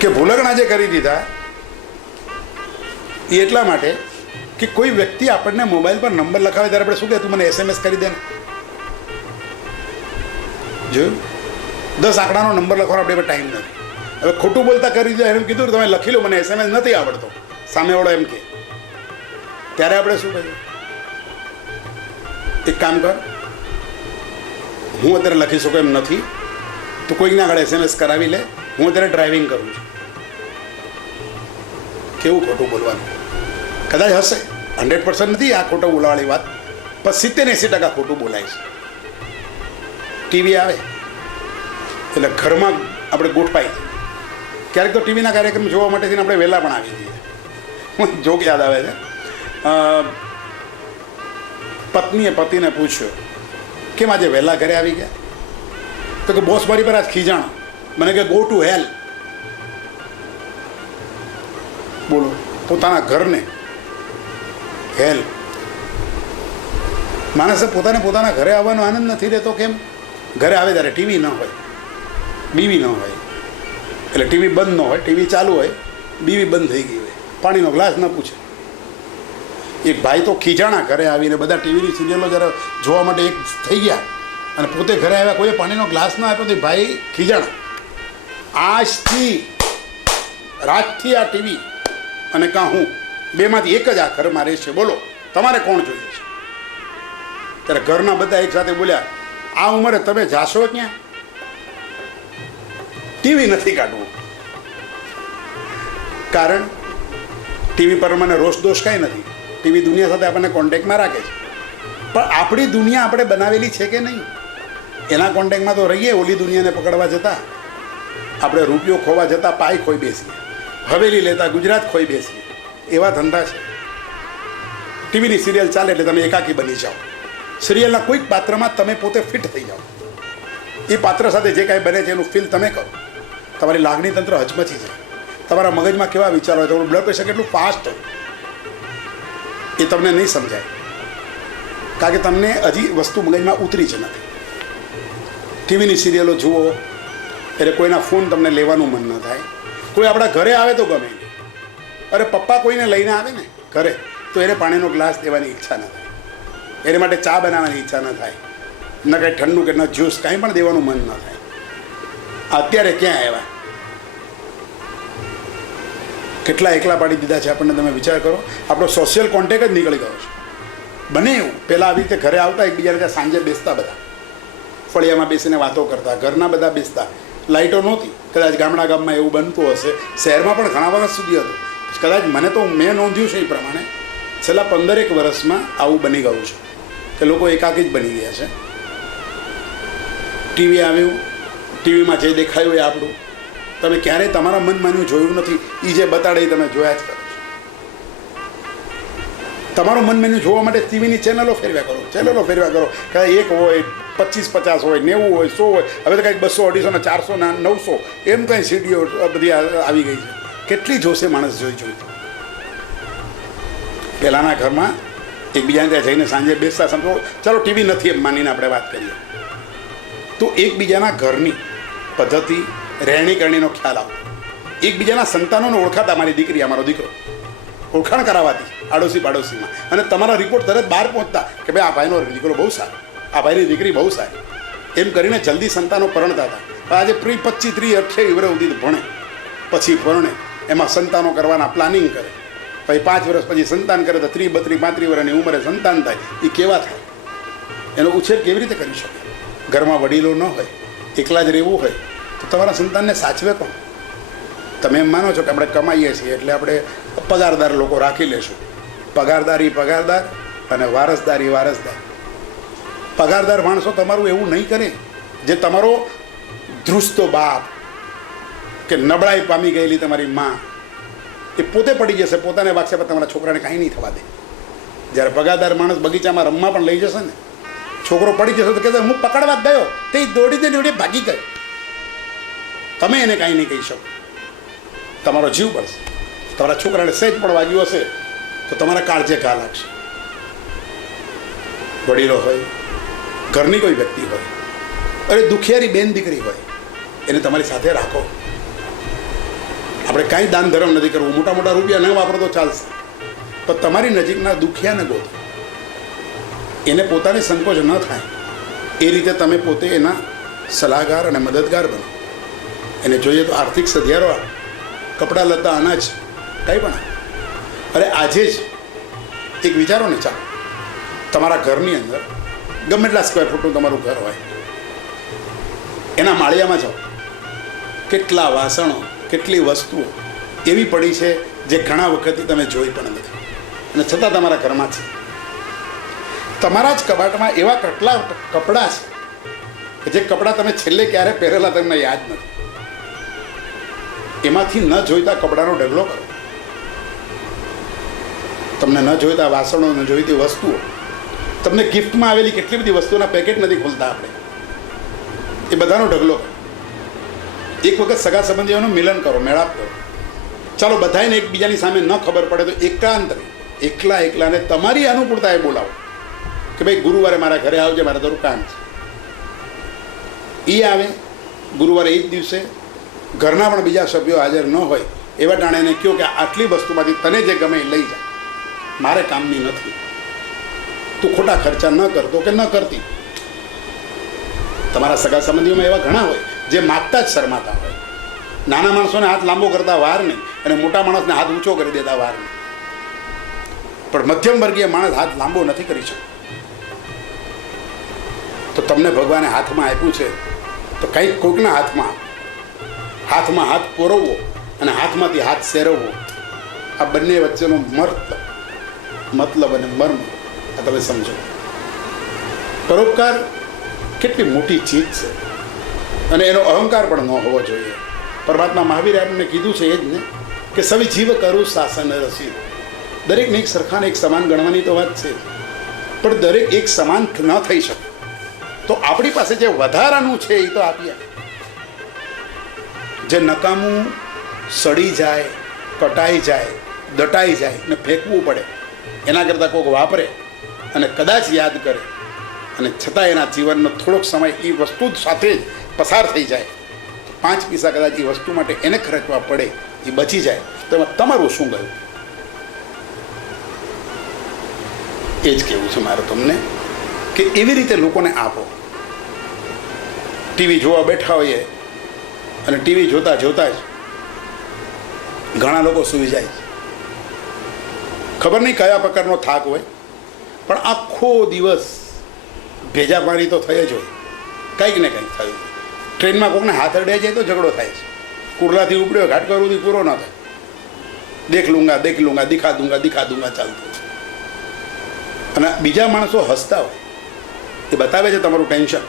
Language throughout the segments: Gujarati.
કે ભૂલકણા જે કરી દીધા એ એટલા માટે કે કોઈ વ્યક્તિ આપણને મોબાઈલ પર નંબર લખાવે ત્યારે આપણે શું કહે, તું મને SMS કરી દે ને. જોયું, 10 આંકડાનો નંબર લખવાનો આપણે ટાઈમ નથી. હવે ખોટું બોલતા કરી દીધું, એમ કીધું તમે લખી લો, મને SMS નથી આવડતો, સામેવાળો એમ કે, ત્યારે આપણે શું કહીએ? એક કામ કર, હું અત્યારે લખી શકું એમ નથી, તો કોઈકને આગળ SMS કરાવી લે, હું અત્યારે ડ્રાઇવિંગ કરું છું. કેવું ખોટું બોલવાનું? કદાચ હશે, 100% નથી આ ખોટું બોલાવાળી વાત, પણ 70-80% ખોટું બોલાય છે. ટીવી આવે એટલે ઘરમાં આપણે ગોઠવાઈ, ક્યારેક તો ટીવીના કાર્યક્રમ જોવા માટે થઈને આપણે વહેલા પણ આવી જઈએ. જોક યાદ આવે છે, પત્નીએ પતિને પૂછ્યો, કેમ આજે વહેલા ઘરે આવી ગયા? તો કે બોસ મારી પર આજ ખીજાણો, મને કે ગો ટુ હેલ. બોલો, પોતાના ઘરને હેલ. માણસે પોતાના ઘરે આવવાનો આનંદ નથી રહેતો. કેમ? ઘરે આવે ત્યારે ટીવી ન હોય, બીવી ન હોય, એટલે ટીવી બંધ ન હોય, ટીવી ચાલુ હોય, બીવી બંધ થઈ ગઈ હોય, પાણીનો ગ્લાસ ન પૂછે. એક ભાઈ તો ખીજાણા ઘરે આવીને, બધા ટીવીની સિરિયલો જ્યારે જોવા માટે એક થઈ ગયા અને પોતે ઘરે આવ્યા, કોઈએ પાણીનો ગ્લાસ ન આપ્યો તો ભાઈ ખીજાણા. આજથી રાતથી આ ટીવી અને કાં હું બેમાંથી એક જ આ ઘરમાં રહેશે. બોલો, તમારે કોણ જોઈએ છે? ત્યારે ઘરના બધા એક સાથે બોલ્યા, આ ઉંમરે તમે જાશો ક્યાં? ટીવી નથી કાઢવું. કારણ ટીવી પર મને રોષ દોષ કાંઈ નથી. ટીવી દુનિયા સાથે આપણને કોન્ટેક્ટમાં રાખે છે, પણ આપણી દુનિયા આપણે બનાવેલી છે કે નહીં, એના કોન્ટેક્ટમાં તો રહીએ. ઓલી દુનિયાને પકડવા જતાં આપણે રૂપિયો ખોવા જતાં પાય ખોઈ બેસીએ, હવેલી લેતા ગુજરાત ખોઈ બેસીએ, એવા ધંધા છે. ટીવીની સિરિયલ ચાલે એટલે તમે એકાકી બની જાઓ. સિરિયલના કોઈક પાત્રમાં તમે પોતે ફિટ થઈ જાઓ. એ પાત્ર સાથે જે કાંઈ બને છે એનું ફીલ તમે કરો. તમારી લાગણી તંત્ર હચમચી જાય. તમારા મગજમાં કેવા વિચારો હોય, તમારું બ્લડ પ્રેશર કેટલું ફાસ્ટ હોય એ તમને નહીં સમજાય, કારણ કે તમને હજી વસ્તુ મગજમાં ઉતરી જ નથી. ટીવીની સિરિયલો જુઓ એટલે કોઈના ફોન તમને લેવાનું મન ન થાય. કોઈ આપણા ઘરે આવે તો ગમે નહીં. અરે પપ્પા કોઈને લઈને આવે ને ઘરે, તો એને પાણીનો ગ્લાસ દેવાની ઈચ્છા ન થાય, એને માટે ચા બનાવવાની ઈચ્છા ન થાય, ન કાંઈ ઠંડુ કે ન જ્યુસ કાંઈ પણ દેવાનું મન ન થાય. અત્યારે ક્યાં આવ્યા? કેટલા એકલા પાડી દીધા છે આપણને, તમે વિચાર કરો. આપણો સોશિયલ કોન્ટેક્ટ જ નીકળી ગયો છે. બને એવું પહેલાં આવી રીતે ઘરે આવતા, એકબીજાને ત્યાં સાંજે બેસતા, બધા ફળિયામાં બેસીને વાતો કરતા, ઘરના બધા બેસતા. લાઇટો નહોતી, કદાચ ગામમાં એવું બનતું હશે, શહેરમાં પણ ઘણા વર્ષ સુધી હતું. કદાચ મને તો મેં નોંધ્યું છે એ પ્રમાણે છેલ્લા 15 વર્ષમાં આવું બની ગયું છે કે લોકો એકાકી જ બની ગયા છે. ટીવી આવ્યું, ટીવીમાં જે દેખાયું એ આપણું. તમે ક્યારેય તમારા મન માન્યું જોયું નથી. એ જે બતાડે એ તમે જોયા જ કરો છો. તમારું મન માન્યું જોવા માટે ટીવીની ચેનલો ફેરવ્યા કરો, કાંઈ 1 હોય, 25, 50 હોય, 90 હોય, 100 હોય. હવે તો કાંઈક 200, 250, 400, 900 એમ કાંઈ સીડીઓ બધી આવી ગઈ છે. કેટલી જોશે માણસ જોઈ. પહેલાંના ઘરમાં એકબીજાને ત્યાં જઈને સાંજે બેસતા, સમજો ચાલો ટીવી નથી એમ માનીને આપણે વાત કરીએ, તો એકબીજાના ઘરની પદ્ધતિ, રહેણી કરણીનો ખ્યાલ આવે. એકબીજાના સંતાનોને ઓળખાતા, મારી દીકરી, અમારો દીકરો, ઓળખાણ કરાવાતી આડોશી પાડોશીમાં, અને તમારા રિપોર્ટ તરત બહાર પહોંચતા કે ભાઈ આ ભાઈનો દીકરો બહુ સારો, આ ભાઈની દીકરી બહુ સારી, એમ કરીને જલ્દી સંતાનો પરણતા હતા. આજે 25, 30, 28 વર્ષ સુધી ભણે, પછી પરણે, એમાં સંતાનો કરવાના પ્લાનિંગ કરે, પછી 5 વર્ષ પછી સંતાન કરે તો 30, 32, 35 વર્ષની ઉંમરે સંતાન થાય. એ કેવા થાય? એનો ઉછેર કેવી રીતે કરી શકે? ઘરમાં વડીલો ન હોય, એકલા જ રહેવું હોય તો તમારા સંતાનને સાચવે કોણ? તમે એમ માનો છો કે આપણે કમાઈએ છીએ એટલે આપણે પગારદાર લોકો રાખી લેશું. પગારદારી પગારદાર અને વારસદારી વારસદાર. પગારદાર માણસો તમારું એવું નહીં કરે. જે તમારો ધ્રુસતો બાપ કે નબળાઈ પામી ગયેલી તમારી માં, એ પોતે પડી જશે, પોતાને વાગશે, પણ તમારા છોકરાને કાંઈ નહીં થવા દે. જ્યારે પગારદાર માણસ બગીચામાં રમવા પણ લઈ જશે ને, છોકરો પડી જશે તો કહેશે હું પકડવા જ ગયો, તે દોડીને ભાગી ગયો. તમે એને કાંઈ નહીં કહી શકો, તમારો જીવ પડશે. તમારા છોકરાને સહેજ પણ વાગ્યું હશે તો તમારા કાળજે ઘા લાગશે. વડીલો હોય, ઘરની કોઈ વ્યક્તિ હોય, અરે દુખિયારી બેન દીકરી હોય, એને તમારી સાથે રાખો. કાંઈ દાન ધર્મ નથી કરવું, મોટા મોટા રૂપિયા ન વાપરો તો ચાલશે, પણ તમારી નજીકના દુખિયાને ગોતો, એને પોતાને સંકોચ ન થાય એ રીતે તમે પોતે એના સલાહકાર અને મદદગાર બનો. એને જોઈએ તો આર્થિક સધિયારો આપો, કપડાં લતા અનાજ કંઈ પણ. અરે આજે જ એક વિચારો ને, ચાલો તમારા ઘરની અંદર ગમે એટલા સ્ક્વેર ફૂટનું તમારું ઘર હોય, એના માળિયામાં જાઓ, કેટલા વાસણો, કેટલી વસ્તુઓ એવી પડી છે જે ઘણા વખતથી તમે જોઈ પણ નથી, અને છતાં તમારા ઘરમાં છે. તમારા જ કબાટમાં એવા કેટલા કપડાં છે કે જે કપડાં તમે છેલ્લે ક્યારે પહેરેલા તમને યાદ નથી. એમાંથી ન જોઈતા કપડાનો ઢગલો કરો, તમને ન જોઈતા વાસણો, ન જોઈતી વસ્તુઓ, તમને ગિફ્ટમાં આવેલી કેટલી બધી વસ્તુઓના પેકેટ નથી ખોલતા આપણે, એ બધાનો ઢગલો કરો. એક વખત સગા સંબંધીઓનું મિલન કરો, મેળાપ કરો. ચાલો બધાને એકબીજાની સામે ન ખબર પડે તો એકાંતરે એકલાને તમારી અનુકૂળતાએ બોલાવો કે ભાઈ ગુરુવારે મારા ઘરે આવજે, મારે તારું કામ છે. એ આવે ગુરુવારે એ જ દિવસે ઘરના પણ બીજા સભ્યો હાજર ન હોય એવા ટાણેને કહો કે આટલી વસ્તુમાંથી તને જે ગમે એ લઈ જા, મારે કામની નથી, તું ખોટા ખર્ચા ન કરતો કે ન કરતી. તમારા સગા સંબંધીઓમાં એવા ઘણા હોય જે માગતા જ શરમાતા હોય. નાના માણસોને હાથ લાંબો કરતા વાર નહીં, અને મોટા માણસને હાથ ઊંચો કરી દેતા વાર નહીં. પણ મધ્યમ વર્ગીય માણસ હાથ લાંબો નથી કરી શકતો. તો તમને ભગવાને હાથમાં આપ્યું છે તો કંઈક કોઈકના હાથમાં હાથ પોરવવો અને હાથમાંથી હાથ સેરવવો, આ બંને વચ્ચેનો મતલબ અને મર્મ આ તમે સમજો. પરોપકાર કેટલી મોટી ચીજ છે, અને એનો અહંકાર પણ ન હોવો જોઈએ. પરમાત્મા મહાવીરે આપણને કીધું છે એ જ ને કે સવી જીવ કરું શાસન રસી. દરેકને એક સરખાને એક સમાન ગણવાની તો વાત છે, પણ દરેક એક સમાન ન થઈ શકે. તો આપણી પાસે જે વધારાનું છે એ તો આપીએ. જે નકામું સડી જાય, કટાઈ જાય, દટાઈ જાય ને ફેંકવું પડે, એના કરતાં કોઈક વાપરે અને કદાચ યાદ કરે અને છતાં એના જીવનનો થોડોક સમય એ વસ્તુ સાથે જ પસાર થઈ જાય, 5 પૈસા કદાચ એ વસ્તુ માટે એને ખર્ચવા પડે, એ બચી જાય, તો એમાં તમારું શું ગયું? એ જ કહેવું છે મારે તમને કે એવી રીતે લોકોને આપો. ટીવી જોવા બેઠા હોઈએ અને ટીવી જોતા જોતા જ ઘણા લોકો સૂઈ જાય છે. ખબર નહીં કયા પ્રકારનો થાક હોય, પણ આખો દિવસ ભેજા પાણી તો થઈ જ હોય, કંઈક ને કંઈક થયું. ટ્રેનમાં કોકને હાથ અડાઈ જાય તો ઝઘડો થાય છે. કુરલાથી ઉપડ્યો ઘાટ કરવું પૂરો ન થાય, દેખ લુંગા દિખા દૂંગા ચાલતું. અને બીજા માણસો હસતા હોય, એ બતાવે છે તમારું ટેન્શન,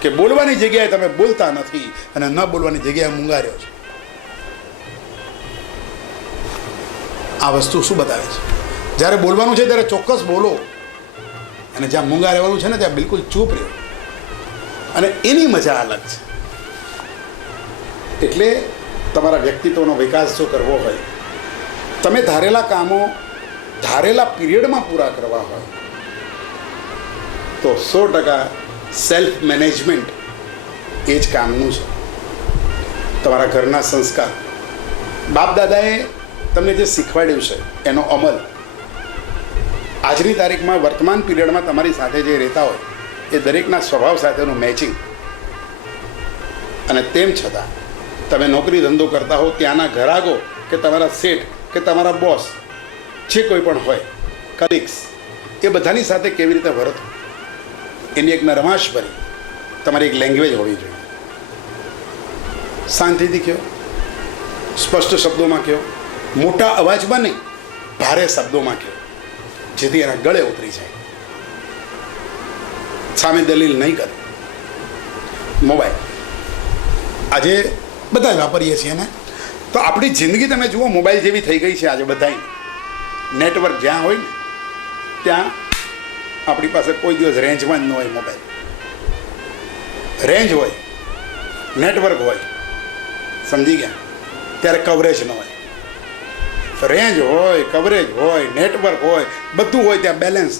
કે બોલવાની જગ્યાએ તમે બોલતા નથી અને ન બોલવાની જગ્યાએ મૂંગા રહ્યો છો. આ વસ્તુ શું બતાવે છે? જ્યારે બોલવાનું છે ત્યારે ચોક્કસ બોલો, અને જ્યાં મૂંગા રહેવાનું છે ને ત્યાં બિલકુલ ચૂપ રહ્યો, અને એની મજા અલગ છે. એટલે તમારા વ્યક્તિત્વનો વિકાસ જો કરવો હોય, તમે ધારેલા કામો ધારેલા પીરિયડમાં પૂરા કરવા હોય તો 100% સેલ્ફ મેનેજમેન્ટ એ જ કામનું છે. તમારા ઘરના સંસ્કાર, બાપ દાદાએ તમને જે શીખવાડ્યું છે એનો અમલ આજની તારીખમાં વર્તમાન પીરિયડમાં તમારી સાથે જે રહેતા હોય એ દરેકના સ્વભાવ સાથેનું મેચિંગ. અને તેમ છતાં તમે નોકરી ધંધો કરતા હો, ત્યાંના ગ્રાહકો કે તમારા શેઠ કે તમારા બોસ જે કોઈ પણ હોય, કલીગ્સ, એ બધાની સાથે કેવી રીતે વર્તો, એની એક નરમાશ ભરી તમારી એક લેંગ્વેજ હોવી જોઈએ. શાંતિથી કહો, સ્પષ્ટ શબ્દોમાં કહો, મોટા અવાજમાં નહીં, ભારે શબ્દોમાં કહો, જેથી એના ગળે ઉતરી જાય. સામે દલીલ નહીં કરે. મોબાઈલ આજે બધા વાપરીએ છીએ ને, તો આપણી જિંદગી તમે જુઓ મોબાઈલ જેવી થઈ ગઈ છે આજે. બધાય નેટવર્ક જ્યાં હોય ને ત્યાં આપણી પાસે કોઈ દિવસ રેન્જમાં જ ન હોય. મોબાઈલ રેન્જ હોય, નેટવર્ક હોય, સમજી ગયા, ત્યારે કવરેજ ન હોય. રેન્જ હોય, કવરેજ હોય, નેટવર્ક હોય, બધું હોય, ત્યાં બેલેન્સ.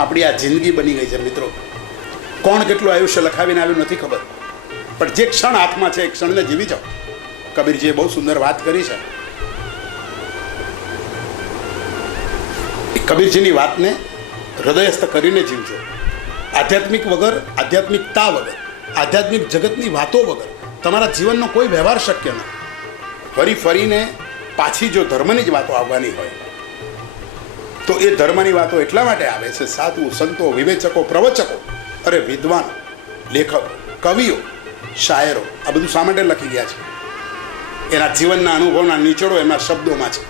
આપણી આ જિંદગી બની ગઈ છે મિત્રો. કોણ કેટલું આયુષ્ય લખાવીને આવ્યું નથી ખબર, પણ જે ક્ષણ હાથમાં છે એ ક્ષણને જીવી જાઓ. કબીરજીએ બહુ સુંદર વાત કરી છે. કબીરજીની વાતને હૃદયસ્થ કરીને જીવજો. આધ્યાત્મિક વગર, આધ્યાત્મિકતા વગર, આધ્યાત્મિક જગતની વાતો વગર તમારા જીવનનો કોઈ વ્યવહાર શક્ય નથી. ફરી ફરીને પાછી જો ધર્મની જ વાતો આવવાની હોય તો એ ધર્મની વાતો એટલા માટે આવે છે, સાધુ સંતો, વિવેચકો, પ્રવચકો, અરે વિદ્વાન, લેખકો, કવિઓ, શાયરો આ બધું શા માટે લખી ગયા છે? એના જીવનના અનુભવના નીચોડો એમના શબ્દોમાં છે.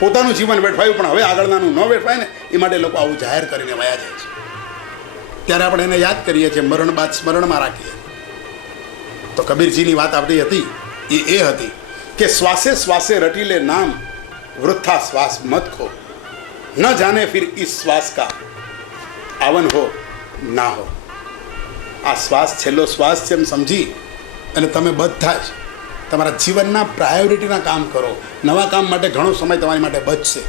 પોતાનું જીવન વેઠવાયું પણ હવે આગળનાનું ન વેઠવાય ને એ માટે લોકો આવું જાહેર કરીને વયા જાય છે. ત્યારે આપણે એને યાદ કરીએ છીએ, મરણ બાદ સ્મરણમાં રાખીએ. તો કબીરજીની વાત આપણી હતી એ હતી કે શ્વાસે શ્વાસે રટી લે નામ, વૃથા શ્વાસ મત ખો, ન જાને ફિર ઇસ શ્વાસ કા આવન હો ના હો. આ શ્વાસ છેલ્લો શ્વાસ છે એમ સમજી અને તમે બધા જ તમારા જીવનના પ્રાયોરિટીના કામ કરો. નવા કામ માટે ઘણો સમય તમારી માટે બચશે,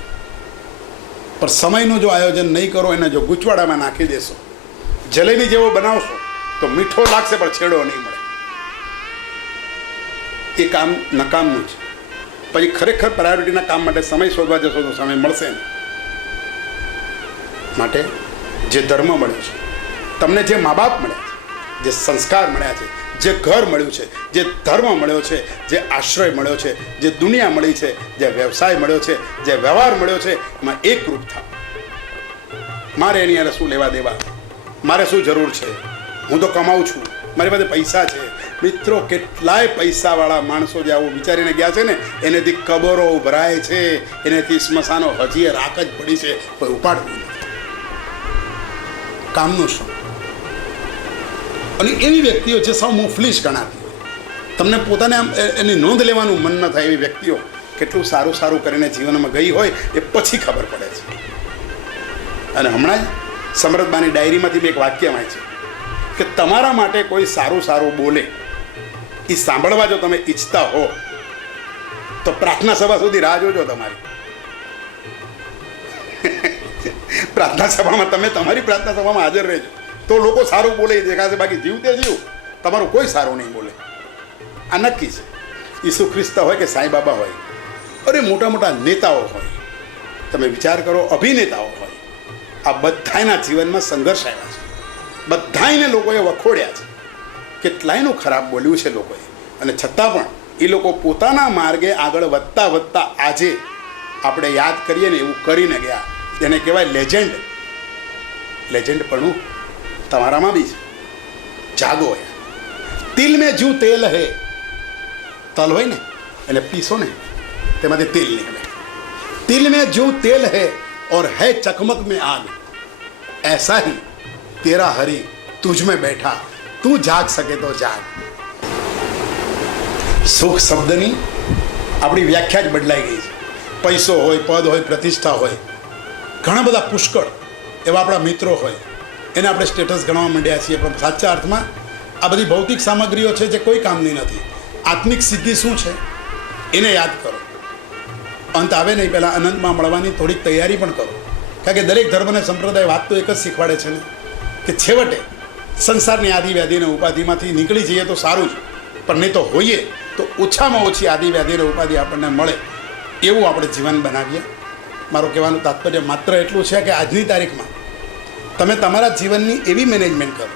પણ સમયનું જો આયોજન નહીં કરો, એને જો ગૂંચવાડામાં નાખી દેશો, જલેબી જેવો બનાવશો તો મીઠો લાગશે પણ છેડો નહીં મળે. એ કામ નકામનું છે. પછી ખરેખર પ્રાયોરિટીના કામ માટે સમય શોધવા જશો તો સમય મળશે નહીં. માટે જે ધર્મ મળ્યો છે, તમને જે મા બાપ મળ્યા છે, જે સંસ્કાર મળ્યા છે, જે ઘર મળ્યું છે, જે ધર્મ મળ્યો છે, જે આશ્રય મળ્યો છે, જે દુનિયા મળી છે, જે વ્યવસાય મળ્યો છે, જે વ્યવહાર મળ્યો છે, એમાં એકરૂપ થાવ. મારે એની યારે શું લેવા દેવા, મારે શું જરૂર છે, હું તો કમાઉં છું, મારી પાસે પૈસા છે. મિત્રો, કેટલાય પૈસાવાળા માણસો જે આવું વિચારીને ગયા છે ને, એનેથી કબરો ઉભરાય છે, એનેથી સ્મશાનો હજી રાખ જ પડી છે, કોઈ ઉપાડતું નથી. કામનું શું? અને એવી વ્યક્તિઓ છે સૌ મુફલીસ ગણાતી હોય, તમને પોતાને આમ એની નોંધ લેવાનું મન ન થાય એવી વ્યક્તિઓ કેટલું સારું સારું કરીને જીવનમાં ગઈ હોય એ પછી ખબર પડે છે. અને હમણાં જ સમરથબાની ડાયરીમાંથી મેં એક વાક્ય વાંચ્યું કે તમારા માટે કોઈ સારું સારું બોલે એ સાંભળવા જો તમે ઈચ્છતા હો તો પ્રાર્થના સભા સુધી રાહ જોજો તમારી. પ્રાર્થના સભામાં તમે તમારી પ્રાર્થના સભામાં હાજર રહેજો તો લોકો સારું બોલે દેખાશે, બાકી જીવતે જીવ તમારું કોઈ સારું નહીં બોલે. આ નક્કી છે. ઈસુ ખ્રિસ્ત હોય કે સાંઈ બાબા હોય, અરે મોટા મોટા નેતાઓ હોય, તમે વિચાર કરો, અભિનેતાઓ હોય, આ બધાના જીવનમાં સંઘર્ષ આવ્યા છે. બધાને લોકોએ વખોડ્યા છે, કેટલાયનું ખરાબ બોલ્યું છે લોકોએ, અને છતાં પણ એ લોકો પોતાના માર્ગે આગળ વધતા વધતા આજે આપણે યાદ કરીએ ને એવું કરીને ગયા. એને કહેવાય લેજેન્ડ. લેજેન્ડ પણ તમારામાં બી છે. જાગો. તિલ મેં જુ તેલ હે, તલ હોય ને એટલે પીસો ને તેમાંથી તેલ નીકળે. તિલ મેં જુ તેલ હે और है चकमक में आग, ऐसा ही तेरा हरि तुझ में बैठा, તું જાગ શકે તો જાગ. સુખ શબ્દની આપણી વ્યાખ્યા જ બદલાઈ ગઈ છે. પૈસો હોય, પદ હોય, પ્રતિષ્ઠા હોય, ઘણા બધા પુષ્કળ એવા આપણા મિત્રો હોય, એને આપણે સ્ટેટસ ગણવા માંડ્યા છીએ. પણ સાચા અર્થમાં આ બધી ભૌતિક સામગ્રીઓ છે જે કોઈ કામની નથી. આત્મિક સિદ્ધિ શું છે એને યાદ કરો. અંત આવે નહીં પહેલાં અનંતમાં મળવાની થોડીક તૈયારી પણ કરો. કારણ કે દરેક ધર્મ અને સંપ્રદાય વાત તો એક જ શીખવાડે છે ને કે છેવટે સંસારની આદિ વ્યાધિ અને ઉપાધિમાંથી નીકળી જઈએ તો સારું જ, પણ નહીં તો હોઈએ તો ઓછામાં ઓછી આદિ વ્યાધિ અને ઉપાધિ આપણને મળે એવું આપણે જીવન બનાવીએ. મારું કહેવાનું તાત્પર્ય માત્ર એટલું છે કે આજની તારીખમાં તમે તમારા જીવનની એવી મેનેજમેન્ટ કરો,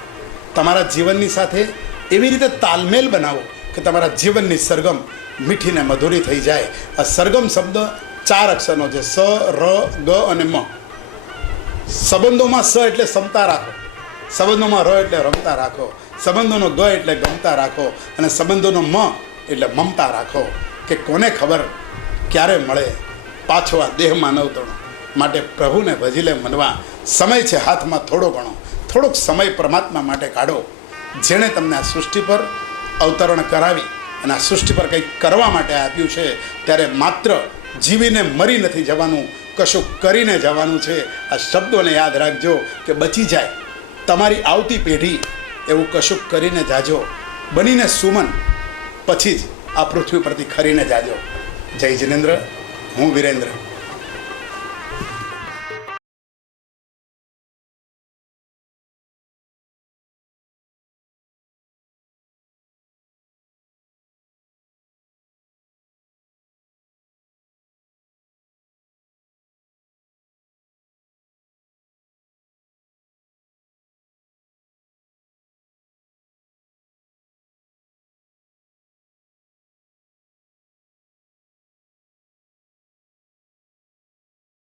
તમારા જીવનની સાથે એવી રીતે તાલમેલ બનાવો કે તમારા જીવનની સરગમ મીઠી ને મધુરી થઈ જાય. આ સરગમ શબ્દ 4 અક્ષરનો છે, સ, ર, ગ અને મ. સંબંધોમાં સ એટલે સમતા રાખો, સંબંધોમાં ર એટલે રમતા રાખો, સંબંધોનો ગ એટલે ગમતા રાખો, અને સંબંધોનો મ એટલે મમતા રાખો. કે કોને ખબર ક્યારે મળે પાછો આ દેહમાં નવતણો. માટે પ્રભુને ભજી લે મનવા. સમય છે હાથમાં થોડો ઘણો, થોડોક સમય પરમાત્મા માટે કાઢો. જેણે તમને આ સૃષ્ટિ પર અવતરણ કરાવી અને આ સૃષ્ટિ પર કંઈક કરવા માટે આપ્યું છે, ત્યારે માત્ર જીવીને મરી નથી જવાનું, કશું કરીને જવાનું છે. આ શબ્દોને યાદ રાખજો કે બચી જાય તમારી આવતી પેઢી એવું કશું કરીને જાજો. બનીને સુમન પછી જ આ પૃથ્વી પરથી ખરીને જાજો. જય જિનેન્દ્ર. હું વિરેન્દ્ર.